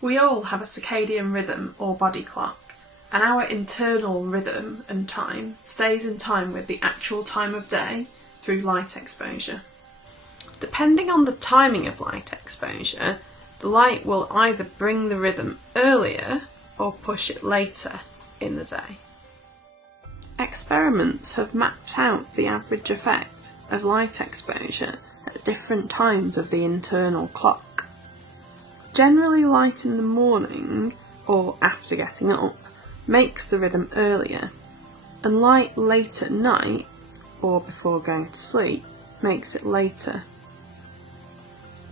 We all have a circadian rhythm or body clock, and our internal rhythm and time stays in time with the actual time of day through light exposure. Depending on the timing of light exposure, the light will either bring the rhythm earlier or push it later in the day. Experiments have mapped out the average effect of light exposure at different times of the internal clock. Generally, light in the morning, or after getting up, makes the rhythm earlier, and light late at night, or before going to sleep, makes it later.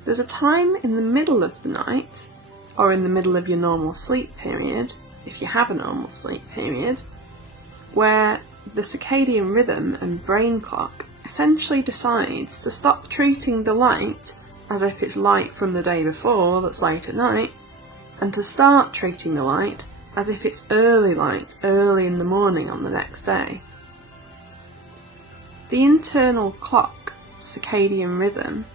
There's a time in the middle of the night, or in the middle of your normal sleep period, if you have a normal sleep period, where the circadian rhythm and brain clock essentially decides to stop treating the light as if it's light from the day before that's late at night, and to start treating the light as if it's early light early in the morning on the next day. The internal clock, circadian rhythm,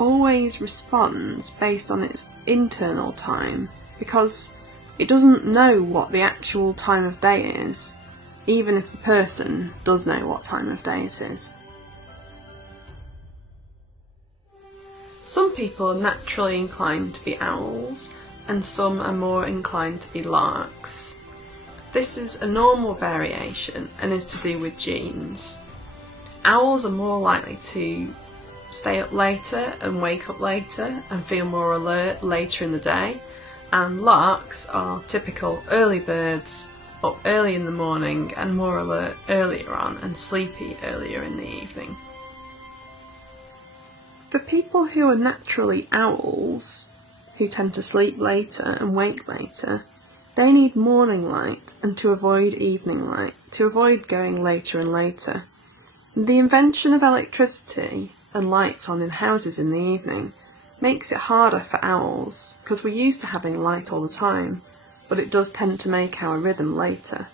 always responds based on its internal time because it doesn't know what the actual time of day is, even if the person does know what time of day it is. Some people are naturally inclined to be owls, and some are more inclined to be larks. This is a normal variation and is to do with genes. Owls are more likely to stay up later and wake up later and feel more alert later in the day, and larks are typical early birds, up early in the morning and more alert earlier on and sleepy earlier in the evening. For people who are naturally owls, who tend to sleep later and wake later, they need morning light and to avoid evening light, to avoid going later and later. The invention of electricity and lights on in houses in the evening makes it harder for owls because we're used to having light all the time, but it does tend to make our rhythm later.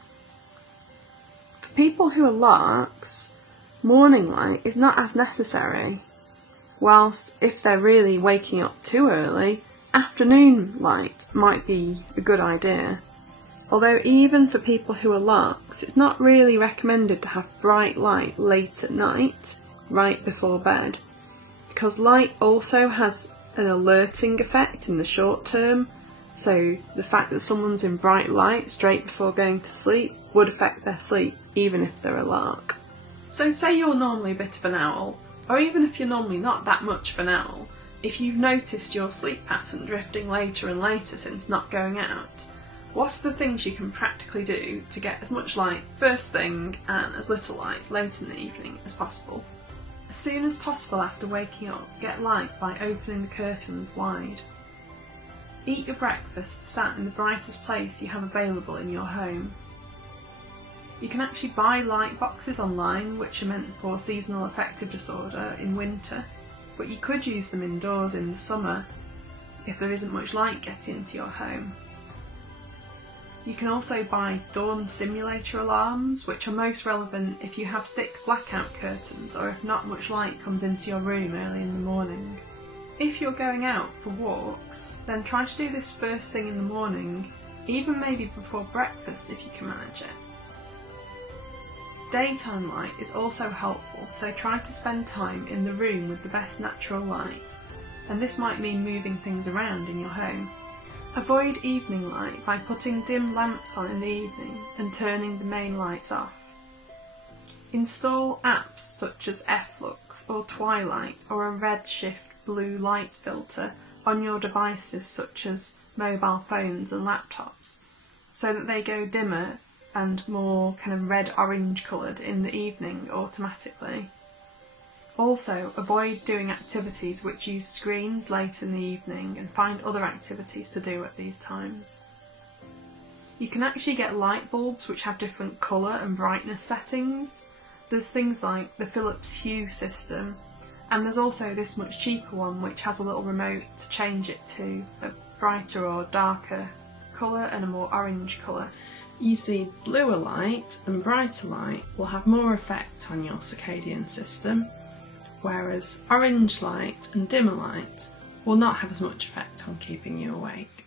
For people who are larks, morning light is not as necessary, whilst if they're really waking up too early, afternoon light might be a good idea. Although even for people who are larks, it's not really recommended to have bright light late at night, right before bed, because light also has an alerting effect in the short term, so the fact that someone's in bright light straight before going to sleep would affect their sleep, even if they're a lark. So say you're normally a bit of an owl, or even if you're normally not that much of an owl, if you've noticed your sleep pattern drifting later and later since not going out, what are the things you can practically do to get as much light first thing and as little light late in the evening as possible? As soon as possible after waking up, get light by opening the curtains wide. Eat your breakfast sat in the brightest place you have available in your home. You can actually buy light boxes online which are meant for seasonal affective disorder in winter, but you could use them indoors in the summer if there isn't much light getting into your home. You can also buy dawn simulator alarms, which are most relevant if you have thick blackout curtains or if not much light comes into your room early in the morning. If you're going out for walks, then try to do this first thing in the morning, even maybe before breakfast if you can manage it. Daytime light is also helpful, so try to spend time in the room with the best natural light, and this might mean moving things around in your home. Avoid evening light by putting dim lamps on in the evening and turning the main lights off. Install apps such as Flux or Twilight or a Redshift blue light filter on your devices such as mobile phones and laptops, so that they go dimmer and more kind of red-orange coloured in the evening automatically. Also, avoid doing activities which use screens late in the evening and find other activities to do at these times. You can actually get light bulbs which have different colour and brightness settings. There's things like the Philips Hue system, and there's also this much cheaper one which has a little remote to change it to a brighter or darker colour and a more orange colour. You see, bluer light and brighter light will have more effect on your circadian system, whereas orange light and dimmer light will not have as much effect on keeping you awake.